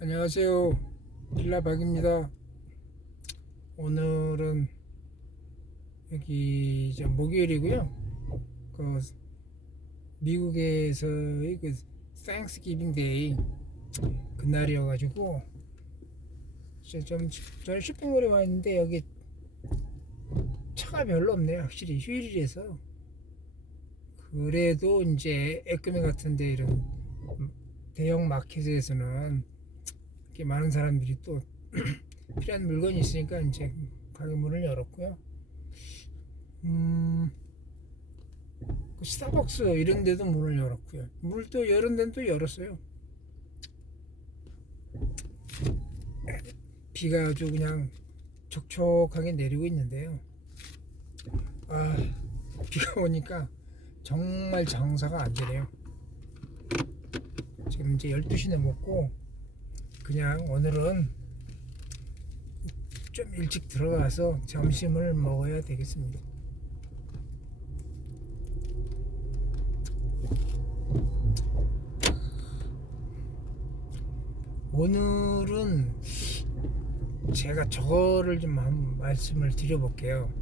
안녕하세요. 빌라박입니다. 오늘은 여기 이제 목요일이고요. 그 미국에서의 그 땡스기빙 데이 그날이어가지고 좀 저는 쇼핑몰에 와 있는데 여기 차가 별로 없네요. 확실히 휴일이라서. 그래도 이제 에크맨 같은데 이런 대형 마켓에서는 이렇게 많은 사람들이 또 필요한 물건이 있으니까 이제 가게 문을 열었고요. 그 스타벅스 이런 데도 문을 열었고요. 문을 또 열은 데는 또 열었어요. 비가 아주 그냥 촉촉하게 내리고 있는데요. 아, 비가 오니까 정말 장사가 안 되네요. 지금 이제 12시 넘었고 그냥 오늘은 좀 일찍 들어가서 점심을 먹어야 되겠습니다. 오늘은 제가 저거를 좀 한번 말씀을 드려볼게요.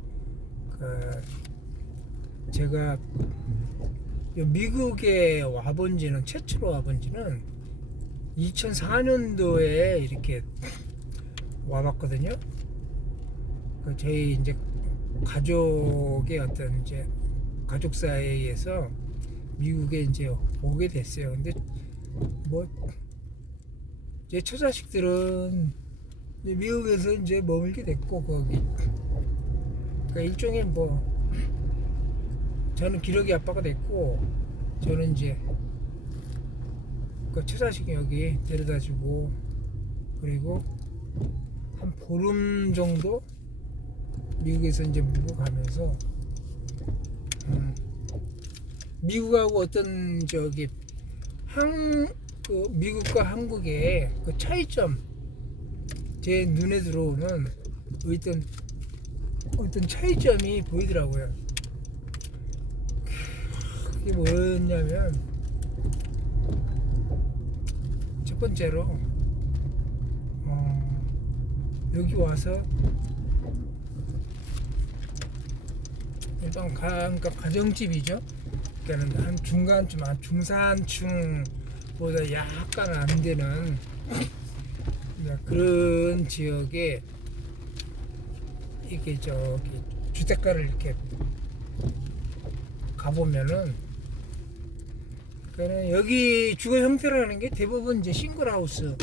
그 제가 미국에 와본 지는 최초로 와본 지는 2004년도에 이렇게 와봤거든요. 그 저희 이제 가족의 어떤 이제 가족사에 의해서 미국에 이제 오게 됐어요. 근데 뭐 제 처자식들은 이제 미국에서 이제 머물게 됐고 거기 그러니까 일종의 뭐 저는 기러기 아빠가 됐고 저는 이제 그 처자식이 여기 데려다주고 그리고 한 보름 정도 미국에서 이제 묵어가면서 미국하고 어떤 저기 그 미국과 한국의 그 차이점 제 눈에 들어오는 어떤 차이점이 보이더라고요. 그게 뭐였냐면 첫 번째로 여기 와서 일단 그러니까 가정집이죠. 그러니까 한 중간쯤, 한 중산층보다 약간 안 되는 그런 지역에 이게 저기 주택가를 이렇게 가보면은 그러니까 여기 주거 형태라는 게 대부분 이제 싱글하우스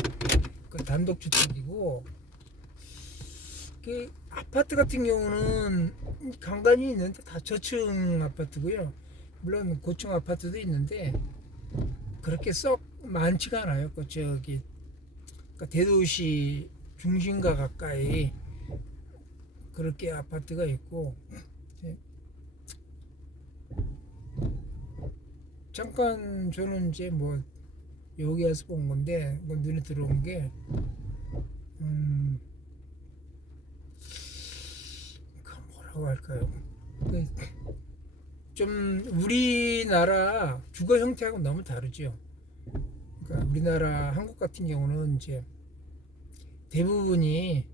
그 단독주택이고 그 아파트 같은 경우는 간간히 있는데 다 저층 아파트고요. 물론 고층 아파트도 있는데 그렇게 썩 많지가 않아요. 그 저기 그러니까 대도시 중심과 가까이 그렇게 아파트가 있고 잠깐 저는 이제 뭐 여기 와서 본 건데 뭐 눈에 들어온 게 그 뭐라고 할까요? 좀 우리나라 주거 형태하고 너무 다르죠. 그러니까 우리나라 한국 같은 경우는 이제 대부분이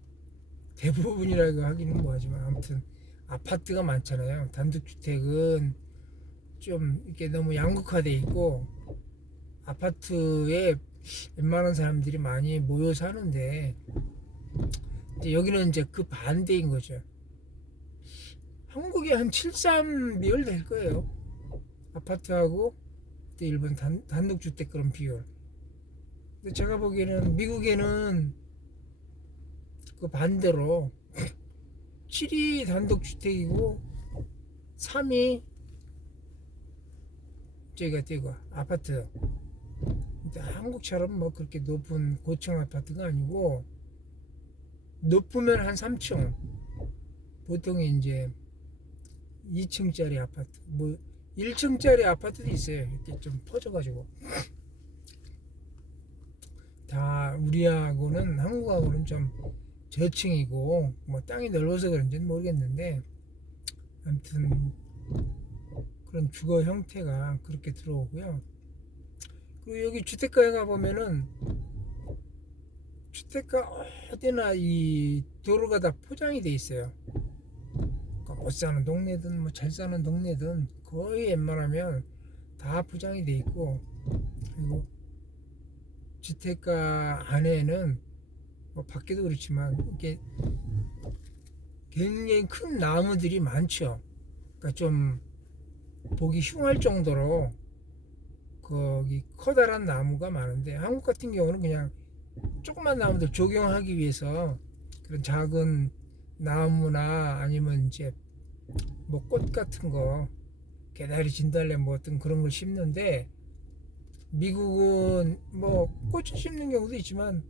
대부분이라고 하기는 뭐하지만 아무튼 아파트가 많잖아요. 단독주택은 좀 이렇게 너무 양극화돼 있고 아파트에 웬만한 사람들이 많이 모여 사는데 이제 여기는 이제 그 반대인 거죠. 한국이 한 7:3 비율 될 거예요. 아파트하고 일본 단독주택 그런 비율. 근데 제가 보기에는 미국에는 그 반대로 7이 단독주택이고 3이 저희가 되고 아파트. 근데 한국처럼 뭐 그렇게 높은 고층 아파트가 아니고 높으면 한 3층. 보통 이제 2층짜리 아파트, 뭐 1층짜리 아파트도 있어요. 이렇게 좀 퍼져가지고 다 우리하고는 한국하고는 좀 저층이고 뭐 땅이 넓어서 그런지는 모르겠는데 아무튼 그런 주거 형태가 그렇게 들어오고요. 그리고 여기 주택가에 가보면은 주택가 어디나 이 도로가 다 포장이 돼 있어요. 그러니까 못 사는 동네든 뭐 잘 사는 동네든 거의 웬만하면 다 포장이 돼 있고, 그리고 주택가 안에는 뭐 밖에도 그렇지만 이게 굉장히 큰 나무들이 많죠. 그러니까 좀 보기 흉할 정도로 거기 커다란 나무가 많은데, 한국 같은 경우는 그냥 조그만 나무들 조경하기 위해서 그런 작은 나무나 아니면 이제 뭐 꽃 같은 거, 개다리, 진달래 뭐 어떤 그런 걸 심는데, 미국은 뭐 꽃을 심는 경우도 있지만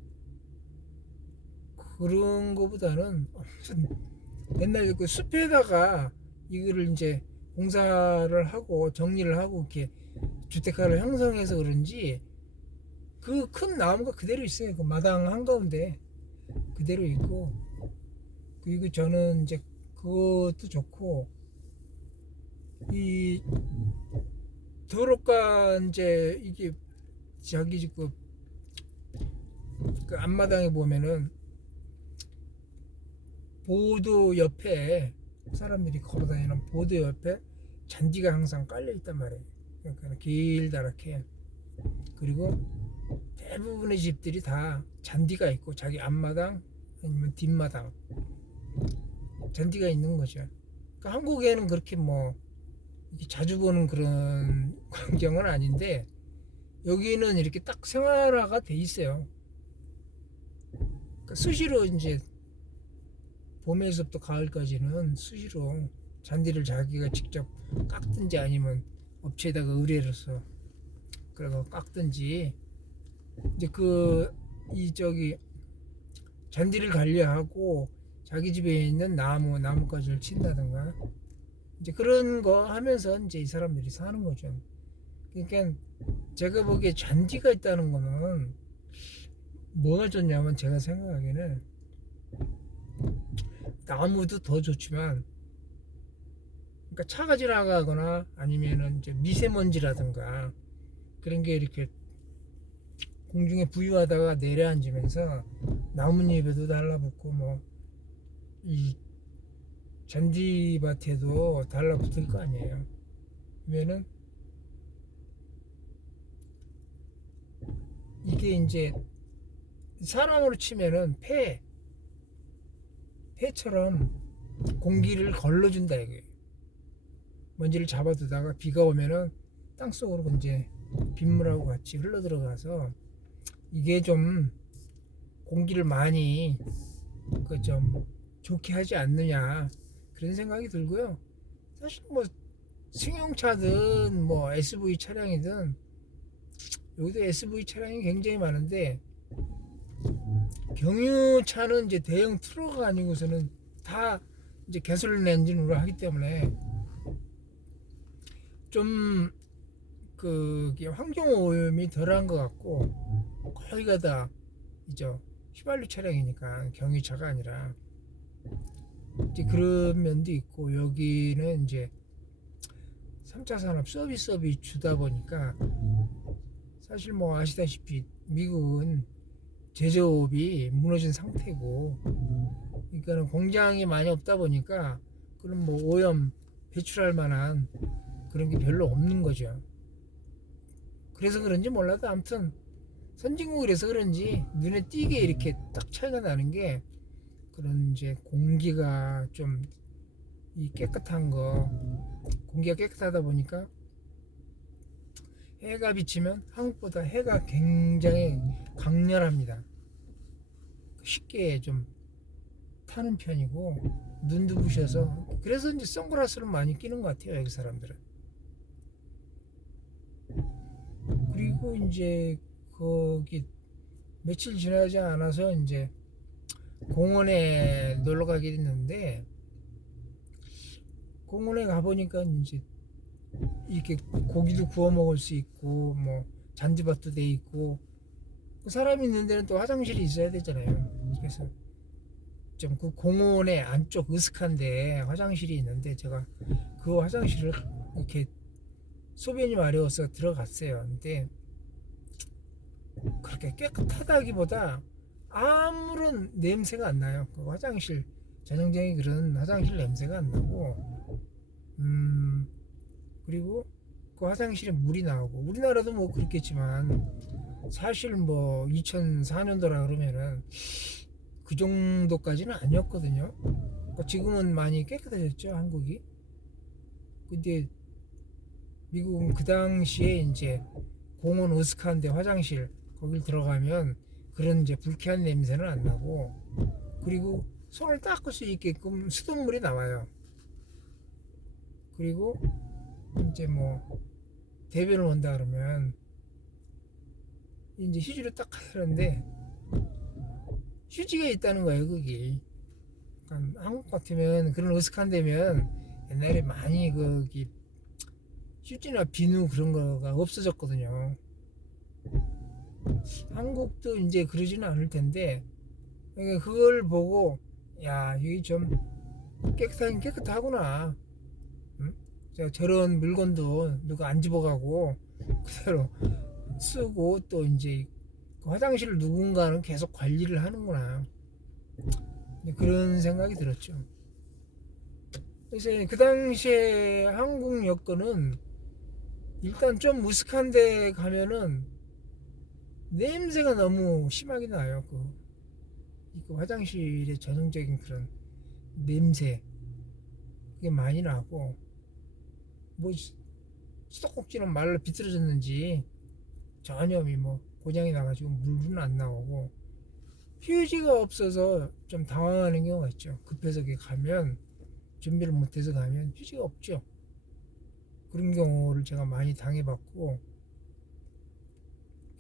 그런 거보다는 무슨 옛날 그 숲에다가 이거를 이제 공사를 하고 정리를 하고 이렇게 주택가를 형성해서 그런지 그 큰 나무가 그대로 있어요. 그 마당 한가운데 그대로 있고, 그리고 저는 이제 그것도 좋고, 이 도로가 이제 이게 저기 그 앞마당에 보면은 보도 옆에 사람들이 걸어다니는 보도 옆에 잔디가 항상 깔려 있단 말이에요. 그러니까 길다랗게. 그리고 대부분의 집들이 다 잔디가 있고, 자기 앞마당 아니면 뒷마당 잔디가 있는 거죠. 그러니까 한국에는 그렇게 뭐 이렇게 자주 보는 그런 광경은 아닌데, 여기는 이렇게 딱 생활화가 돼 있어요. 그러니까 수시로 이제 봄에서부터 가을까지는 수시로 잔디를 자기가 직접 깎든지 아니면 업체에다가 의뢰해서 그래서 깎든지, 이제 이 저기 잔디를 관리하고 자기 집에 있는 나뭇가지를 친다든가 이제 그런 거 하면서 이제 이 사람들이 사는 거죠. 그러니까 제가 보기에 잔디가 있다는 거는 뭐가 좋냐면, 제가 생각하기에는 나무도 더 좋지만, 그러니까 차가 지나가거나 아니면은 이제 미세먼지라든가 그런 게 이렇게 공중에 부유하다가 내려앉으면서 나뭇잎에도 달라붙고 뭐 이 잔디밭에도 달라붙을 거 아니에요. 그러면은 이게 이제 사람으로 치면은 폐처럼 공기를 걸러준다 이거예요. 먼지를 잡아두다가 비가 오면은 땅속으로 이제 빗물하고 같이 흘러 들어가서 이게 좀 공기를 많이 그 좀 좋게 하지 않느냐, 그런 생각이 들고요. 사실 뭐 승용차든 뭐 SV 차량이든, 여기도 SV 차량이 굉장히 많은데 경유차는 이제 대형 트럭 아니고서는 다 이제 가솔린 엔진으로 하기 때문에 좀 그 환경 오염이 덜한 것 같고, 거기가 다 이제 휘발유 차량이니까 경유차가 아니라 이제 그런 면도 있고, 여기는 이제 3차 산업 서비스업이 주다 보니까 사실 뭐 아시다시피 미국은 제조업이 무너진 상태고, 그러니까는 공장이 많이 없다 보니까 그런 뭐 오염 배출할 만한 그런 게 별로 없는 거죠. 그래서 그런지 몰라도 아무튼 선진국이라서 그런지 눈에 띄게 이렇게 딱 차이가 나는 게, 그런 이제 공기가 좀 이 깨끗한 거, 공기가 깨끗하다 보니까 해가 비치면 한국보다 해가 굉장히 강렬합니다. 쉽게 좀 타는 편이고, 눈도 부셔서, 그래서 이제 선글라스를 많이 끼는 것 같아요, 여기 사람들은. 그리고 이제 거기 며칠 지나지 않아서 이제 공원에 놀러 가게 됐는데, 공원에 가보니까 이제 이렇게 고기도 구워 먹을 수 있고 뭐 잔디밭도 돼 있고, 사람이 있는 데는 또 화장실이 있어야 되잖아요. 그래서 좀 그 공원의 안쪽 으슥한데 화장실이 있는데, 제가 그 화장실을 이렇게 소변이 마려워서 들어갔어요. 근데 그렇게 깨끗하다기보다 아무런 냄새가 안 나요. 그 화장실 전형적인 그런 화장실 냄새가 안 나고, 그리고 그 화장실에 물이 나오고, 우리나라도 뭐 그렇겠지만 사실 뭐 2004년도라 그러면은 그 정도까지는 아니었거든요. 지금은 많이 깨끗해졌죠, 한국이. 근데 미국은 그 당시에 이제 공원 으슥한데 화장실 거길 들어가면 그런 이제 불쾌한 냄새는 안 나고, 그리고 손을 닦을 수 있게끔 수돗물이 나와요. 그리고 이제 뭐 대변을 온다 그러면 이제 휴지로 닦아야 하는데 휴지가 있다는 거예요, 거기. 그러니까 한국 같으면 그런 으슥한 데면 옛날에 많이 거기 휴지나 비누 그런 거가 없어졌거든요. 한국도 이제 그러지는 않을 텐데, 그러니까 그걸 보고 야, 여기 좀 깨끗하긴 깨끗하구나. 응? 저런 물건도 누가 안 집어가고 그대로 쓰고, 또 이제 그 화장실을 누군가는 계속 관리를 하는구나. 그런 생각이 들었죠. 그래서 그 당시에 한국 여건은 일단 좀 무식한 데 가면은 냄새가 너무 심하게 나요. 그 화장실의 전형적인 그런 냄새, 그게 많이 나고, 뭐 수도꼭지는 말로 비틀어졌는지 전혀 뭐 고장이 나가지고 물은 안 나오고, 휴지가 없어서 좀 당황하는 경우가 있죠. 급해서 가면, 준비를 못해서 가면 휴지가 없죠. 그런 경우를 제가 많이 당해봤고,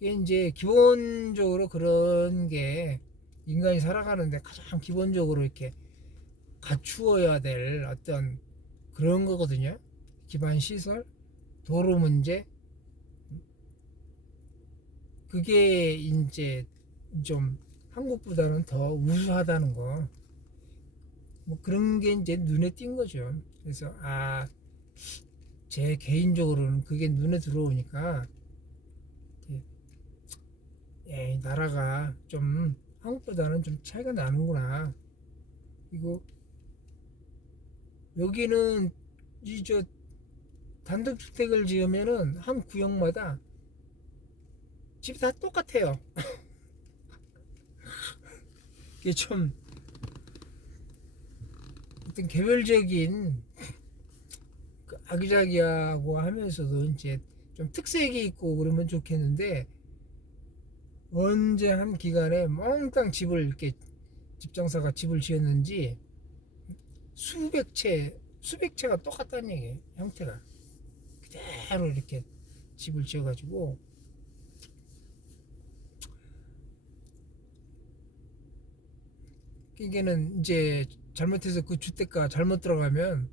이게 이제 기본적으로 그런 게 인간이 살아가는데 가장 기본적으로 이렇게 갖추어야 될 어떤 그런 거거든요. 기반 시설, 도로 문제, 그게 이제 좀 한국보다는 더 우수하다는 거, 뭐 그런 게 이제 눈에 띈 거죠. 그래서 제 개인적으로는 그게 눈에 들어오니까, 나라가 좀 한국보다는 좀 차이가 나는구나. 그리고 여기는 이 저 단독주택을 지으면은 한 구역마다 집이 다 똑같아요. 이게 좀 어떤 개별적인 아기자기하고 하면서도 이제 좀 특색이 있고 그러면 좋겠는데, 언제 한 기간에 몽땅 집을 이렇게 집장사가 집을 지었는지 수백 채가 똑같다는 얘기예요. 형태가 그대로 이렇게 집을 지어가지고, 이게는 이제 잘못해서 그 주택가 잘못 들어가면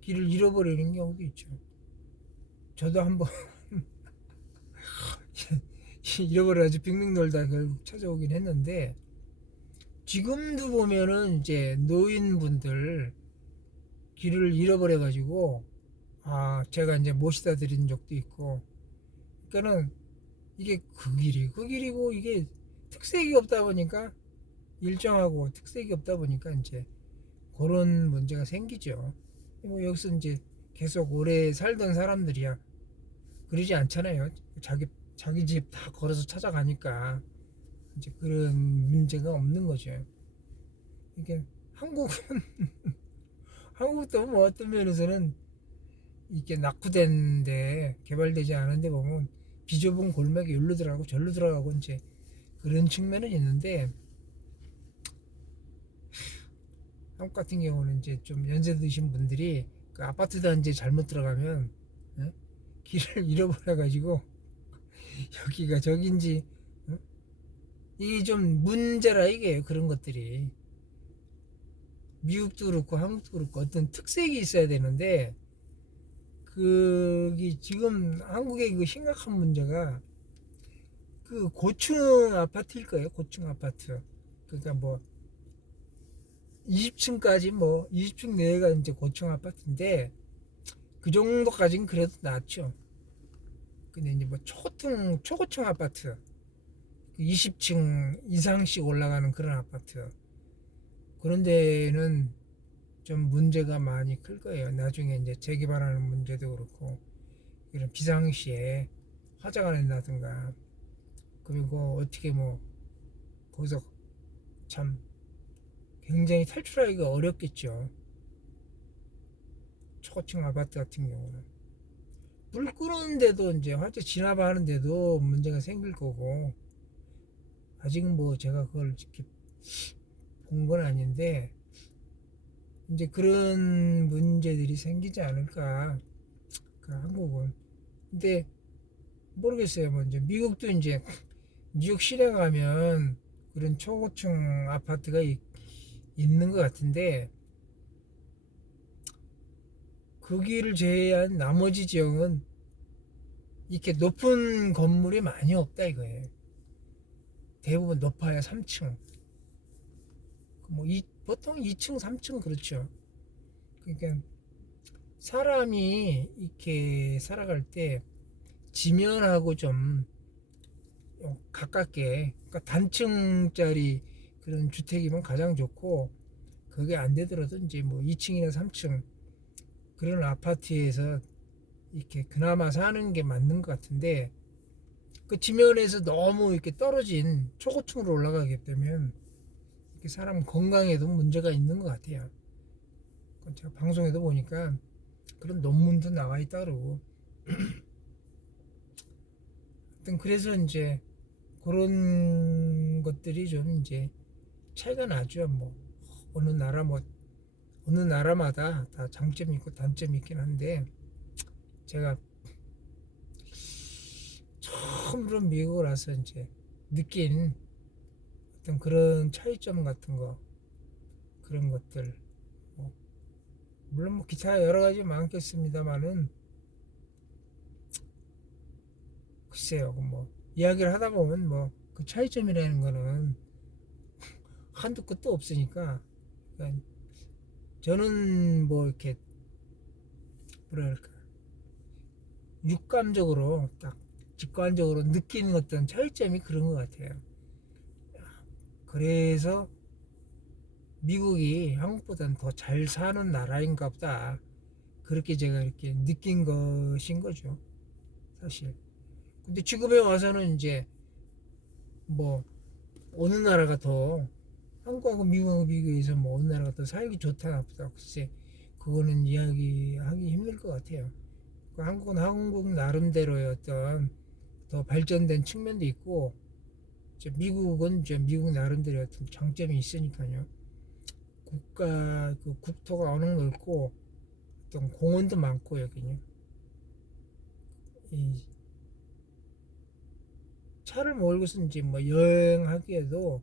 길을 잃어버리는 경우도 있죠. 저도 한번 잃어버려가지고 빙빙 돌다 결국 찾아오긴 했는데, 지금도 보면은 이제 노인분들 길을 잃어버려가지고 제가 이제 모시다 드린 적도 있고. 그러니까는 이게 그 길이고 이게 특색이 없다 보니까, 일정하고 특색이 없다 보니까 이제 그런 문제가 생기죠. 뭐 여기서 이제 계속 오래 살던 사람들이야 그러지 않잖아요. 자기 집 다 걸어서 찾아가니까 이제 그런 문제가 없는 거죠. 이게 한국은 한국도 뭐 어떤 면에서는 이게 낙후된데 개발되지 않은데 보면 비좁은 골목에 여기로 들어가고 절로 들어가고 이제 그런 측면은 있는데, 한국 같은 경우는 이제 좀 연세 드신 분들이 그 아파트 단지에 잘못 들어가면 길을 잃어버려 가지고 여기가 저긴지, 이게 좀 문제라 이게. 그런 것들이 미국도 그렇고 한국도 그렇고 어떤 특색이 있어야 되는데, 그게 지금 한국의 그 심각한 문제가 그 고층 아파트일 거예요. 고층 아파트. 그러니까 뭐 20층까지, 뭐 20층 내외가 이제 고층 아파트인데, 그 정도까지는 그래도 낫죠. 근데 이제 뭐 초고층 아파트, 20층 이상씩 올라가는 그런 아파트. 그런 데는 좀 문제가 많이 클 거예요. 나중에 이제 재개발하는 문제도 그렇고, 이런 비상시에 화재가 난다든가, 그리고 어떻게 뭐, 거기서 참 굉장히 탈출하기가 어렵겠죠. 초고층 아파트 같은 경우는. 불 끄는데도 이제 화재 진압하는데도 문제가 생길 거고, 아직 뭐 제가 그걸 이렇게 본 건 아닌데, 이제 그런 문제들이 생기지 않을까, 그 한국은. 근데 모르겠어요. 뭐 이제 미국도 이제 뉴욕 시내 가면 그런 초고층 아파트가 있는 것 같은데, 거기를 제외한 나머지 지역은 이렇게 높은 건물이 많이 없다 이거예요. 대부분 높아야 3층. 뭐 보통 2층, 3층 그렇죠. 그러니까 사람이 이렇게 살아갈 때 지면하고 좀 가깝게, 그러니까 단층짜리 그런 주택이면 가장 좋고, 그게 안 되더라도 이제 뭐 2층이나 3층 그런 아파트에서 이렇게 그나마 사는 게 맞는 것 같은데, 그 지면에서 너무 이렇게 떨어진 초고층으로 올라가게 되면 이렇게 사람 건강에도 문제가 있는 것 같아요. 제가 방송에도 보니까 그런 논문도 나와 있다 그러고, 하여튼 그래서 이제 그런 것들이 좀 이제 차이가 나죠. 뭐 어느 나라 뭐 어느 나라마다 다 장점이 있고 단점이 있긴 한데, 제가 처음으로 미국을 와서 이제 느낀 어떤 그런 차이점 같은 거, 그런 것들, 뭐 물론 뭐 기타 여러 가지 많겠습니다만은, 글쎄요, 뭐 이야기를 하다 보면 뭐 그 차이점이라는 거는 한도 끝도 없으니까, 그러니까 저는 뭐 이렇게 뭐랄까 육감적으로 딱 직관적으로 느끼는 어떤 차이점이 그런 것 같아요. 그래서 미국이 한국보다는 더 잘 사는 나라인가 보다, 그렇게 제가 이렇게 느낀 것인 거죠, 사실. 근데 지금에 와서는 이제 뭐 어느 나라가 더, 한국하고 미국하고 비교해서 뭐 어느 나라가 더 살기 좋다 나쁘다, 글쎄 그거는 이야기하기 힘들 것 같아요. 한국은 한국 나름대로의 어떤 더 발전된 측면도 있고, 이제 미국은 이제 미국 나름대로 어떤 장점이 있으니까요. 국가 그 국토가 워낙 넓고 어떤 공원도 많고, 여기는 이 차를 몰고서 이제 뭐 여행하기에도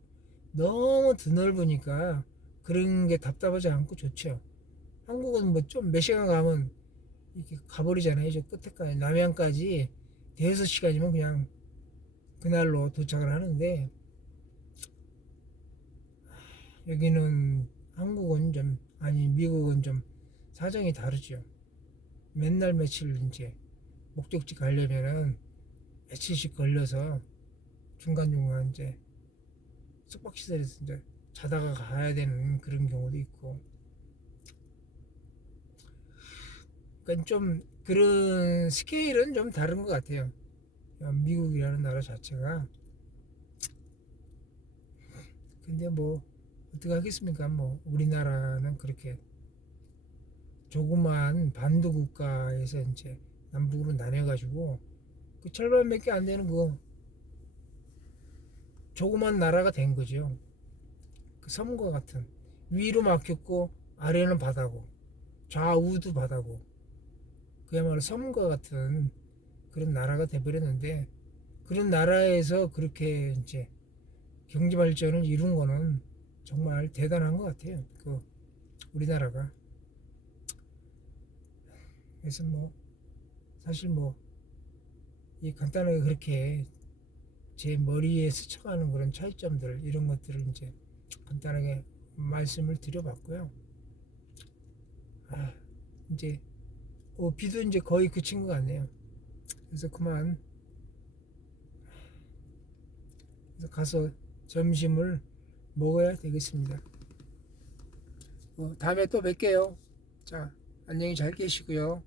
너무 드넓으니까 그런 게 답답하지 않고 좋죠. 한국은 뭐 좀 몇 시간 가면 이렇게 가버리잖아요. 저 끝에까지 남해안까지 대여섯 시간이면 그냥 그날로 도착을 하는데, 여기는 한국은 좀, 아니 미국은 좀 사정이 다르죠. 맨날 며칠 이제 목적지 가려면은 며칠씩 걸려서 중간중간 이제 숙박시설에서 이제 자다가 가야 되는 그런 경우도 있고, 그러니까 좀 그런 스케일은 좀 다른 것 같아요. 미국이라는 나라 자체가. 근데 뭐 어떻게 하겠습니까? 뭐 우리나라는 그렇게 조그만 반도 국가에서 이제 남북으로 나뉘어가지고 그 절반밖에 안 되는 그 조그만 나라가 된 거죠. 그 섬과 같은, 위로 막혔고 아래는 바다고 좌우도 바다고, 그야말로 섬과 같은 그런 나라가 돼버렸는데, 그런 나라에서 그렇게 이제 경제 발전을 이룬 거는 정말 대단한 것 같아요. 그 우리나라가. 그래서 뭐 사실 뭐 이 간단하게 그렇게 제 머리에 스쳐가는 그런 차이점들, 이런 것들을 이제 간단하게 말씀을 드려봤고요. 아, 이제 비도 이제 거의 그친 것 같네요. 그래서 그만 가서 점심을 먹어야 되겠습니다. 다음에 또 뵐게요. 자, 안녕히 잘 계시고요.